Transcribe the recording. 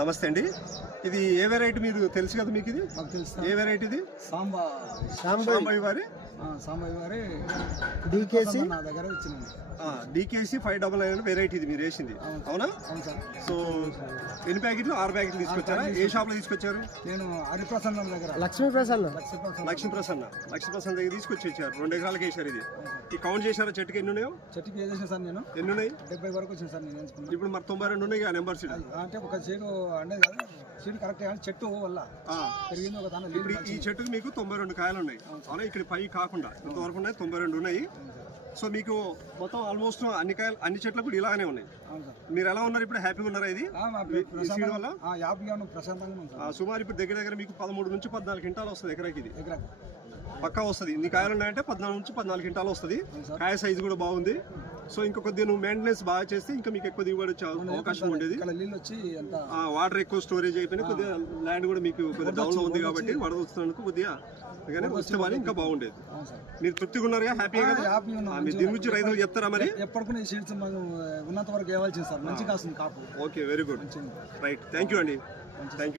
నమస్తే అండి. ఇది ఏ వెరైటీ మీరు తెలుసు కదా మీకు? ఇది మాకు తెలుసు. ఏ వెరైటీ ఇది? సాంబాయి వారి డీకేసీ నా దగ్గర వచ్చింది. డీకేసీ 599 వెరైటీ ఇది మీరు వేసింది, అవునా? సో ఎన్ని ప్యాకెట్లు? 6 ప్యాకెట్లు తీసుకొచ్చారా? ఏ షాప్ లో తీసుకొచ్చారు? నేను హరిప్రసన్న దగ్గర లక్ష్మీ ప్రసన్న దగ్గర తీసుకొచ్చి ఇచ్చారు. 2 ఎకరాలకు వేసారు. ఇది ఈ కౌంట్ చేశారా? చెట్టుకి ఎన్ని ఉన్నాయో? చెట్టుకి వేసేసాను సార్. నేను ఎన్ని ఉన్నాయి? 70 వరకు వచ్చింది సార్. నేను ఎంచుకున్నాను. ఇప్పుడు మరి 92 ఉన్నాయి నెంబర్స్. అంటే ఒక సీడు అంటే కాదు, సీడు కరెక్ట్ కానీ చెట్టు వల్ల పెరిగింది. ఒక దాని ఇప్పుడు ఈ చెట్టుకి మీకు 92 కాయలు ఉన్నాయి, అవునా? ఇక్కడ పై కాకుండా ఇంతవరకు ఉన్నాయి, 92 ఉన్నాయి. సో మీకు మొత్తం ఆల్మోస్ట్ అన్ని చెట్లు కూడా ఇలానే ఉన్నాయి. మీరు ఎలా ఉన్నారు ఇప్పుడు? హ్యాపీగా ఉన్నారా? ఇది సుమారు ఇప్పుడు దగ్గర మీకు 13 నుంచి 14 క్వింటాలు వస్తుంది ఎకరాకి. ఇది పక్కా వస్తుంది. ఇన్ని కాయలు ఉన్నాయంటే 14 నుంచి 14 క్వింటాలు వస్తుంది. కాయ సైజు కూడా బాగుంది. సో ఇంకా కొద్దిగా నువ్వు మెయింటెనెన్స్ బాగా చేస్తే ఇంకా మీకు ఎక్కువ దిగుబడి వచ్చే అవకాశం ఉండేది. వాటర్ ఎక్కువ స్టోరేజ్ అయిపోయినా కొద్దిగా ల్యాండ్ కూడా మీకు కొద్దిగా డౌన్ లో ఉంది కాబట్టి వరద వస్తున్నందుకు కొద్దిగా వస్తే వాళ్ళు ఇంకా బాగుండేది. మీరు తృప్తిగా ఉన్నారుగా? హ్యాపీగా కదా? మీరు దీని గురించి రైతులు చెప్తారా మరి? ఎప్పటికీ సీడ్స్ ఉన్నంత వరకు ఇవ్వాల్సింది సార్. మంచిగా వస్తుంది కాపు. Okay, very good, right. Thank you అండి. Thank you.